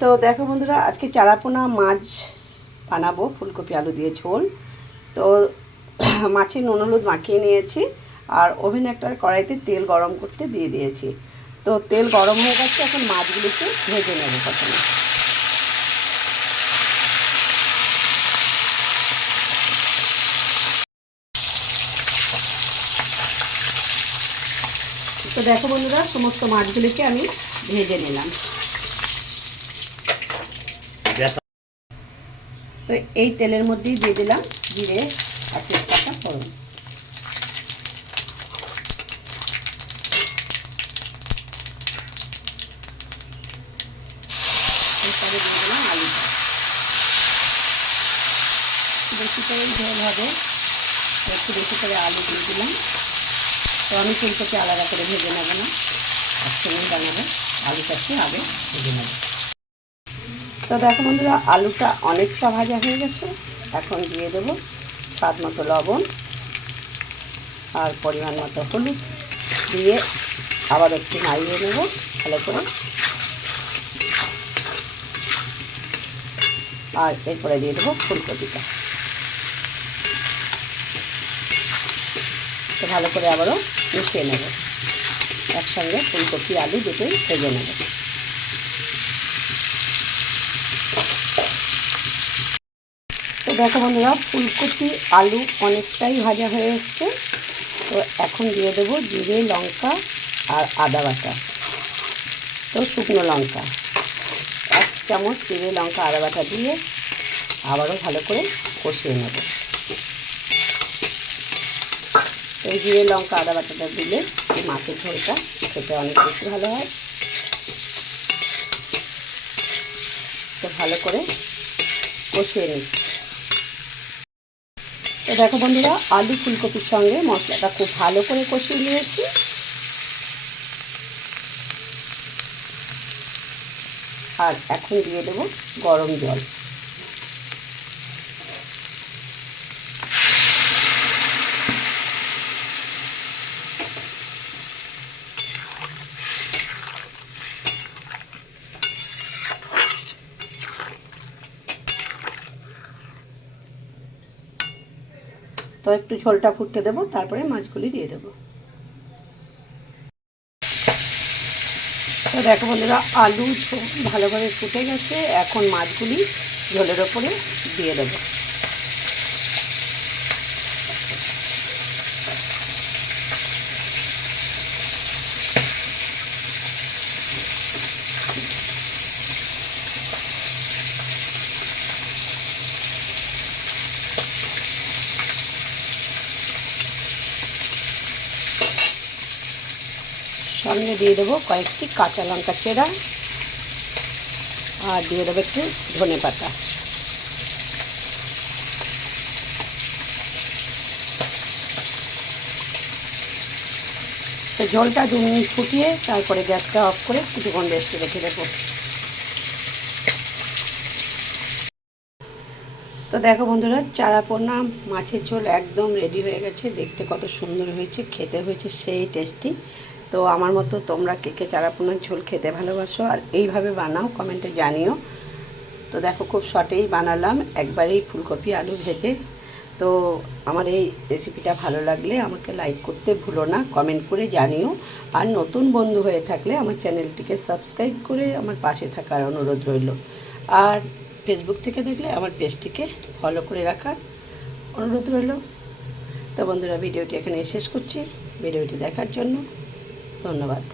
তো দেখো বন্ধুরা, আজকে চারাপোনা মাছ বানাবো, ফুলকপি, আলু দিয়ে ঝোল। তো মাছে নুন হলুদ মাখিয়ে নিয়েছি, আর ওভেনে একটা কড়াইতে তেল গরম করতে দিয়ে দিয়েছি। তো তেল গরম হয়ে গেছে, এখন মাছগুলোকে ভেজে নেব প্রথমে। তো দেখো বন্ধুরা, সমস্ত মাছগুলিকে আমি ভেজে নিলাম। তো এই তেলের মধ্যেই দিয়ে দিলাম জিরে আর তেজপাতা, ফোড়ন। এরপরে দিয়ে দিলাম আলুটা বেশি করেই ঝোল হবে একটু বেশি করে আলু দিয়ে দিলাম। তো আমি ফুলকপি আলাদা করে ভেজে নেব না, একসঙ্গে বানাবো। আলুটাকে আগে ভেজে নেব। তো দেখো বন্ধুরা, আলুটা অনেকটা ভাজা হয়ে গেছে। এখন দিয়ে দেবো স্বাদ মতো লবণ আর পরিমাণ মতো হলুদ দিয়ে আবার একটু নাড়িয়ে নেব ভালো করে। আর এরপরে দিয়ে দেবো ফুলকপিটা। তো ভালো করে আবারও মিশিয়ে নেব। একসঙ্গে ফুলকপি, আলু দুটোই ভেজে নেব। দেখো বন্ধুরা, ফুলকপি, আলু অনেকটাই ভাজা হয়ে এসছে। তো এখন দিয়ে দেবো জিরে, লঙ্কা আর আদা বাটা। তো শুকনো লঙ্কা। এক চামচ জিরে, লঙ্কা, আদা বাটা দিয়ে আবারও ভালো করে কষিয়ে নেব। এই জিরে, লঙ্কা, আদা বাটাটা দিলে মাছের ঝোলটা খেতে অনেক বেশি ভালো হয়। তো ভালো করে কষিয়ে নিচ্ছি। তো দেখো বন্ধুরা, আলু ফুলকপির সঙ্গে মশলাটা খুব ভালো করে কষিয়ে নিয়েছি। আর এখন দিয়ে দেবো গরম জল। তো একটু ঝোলটা ফুটতে দেবো, তারপরে মাছগুলি দিয়ে দেবো। তো দেখো বন্ধুরা, আলু ভালোভাবে ফুটে গেছে, এখন মাছগুলি ঝোলের ওপরে দিয়ে দেবো। সঙ্গে দিয়ে দেবো কয়েকটি কাঁচা লঙ্কা চেরা আর দিয়ে দেবো একটু ধনে পাতা। তো জলটা দু মিনিট ফুটিয়ে তারপরে গ্যাসটা অফ করে কিছুক্ষণ রেস্টে রেখে দেবো। তো দেখো বন্ধুরা, চারাপোনা মাছের ঝোল একদম রেডি হয়ে গেছে। দেখতে কত সুন্দর হয়েছে, খেতে হয়েছে সেই টেস্টি তো আমার মতো তোমরা কে কে চারাপোনার ঝোল খেতে ভালোবাসো আর এইভাবে বানাও, কমেন্টে জানিও। তো দেখো খুব শর্টেই বানালাম, একবারেই ফুলকপি, আলু ভেজে। তো আমার এই রেসিপিটা ভালো লাগলে আমাকে লাইক করতে ভুলো না কমেন্ট করে জানিও। আর নতুন বন্ধু হয়ে থাকলে আমার চ্যানেলটিকে সাবস্ক্রাইব করে আমার পাশে থাকার অনুরোধ রইল। আর ফেসবুক থেকে দেখলে আমার পেজটিকে ফলো করে রাখার অনুরোধ রইল। তো বন্ধুরা, ভিডিওটি এখানে শেষ করছি। ভিডিওটি দেখার জন্য ধন্যবাদ।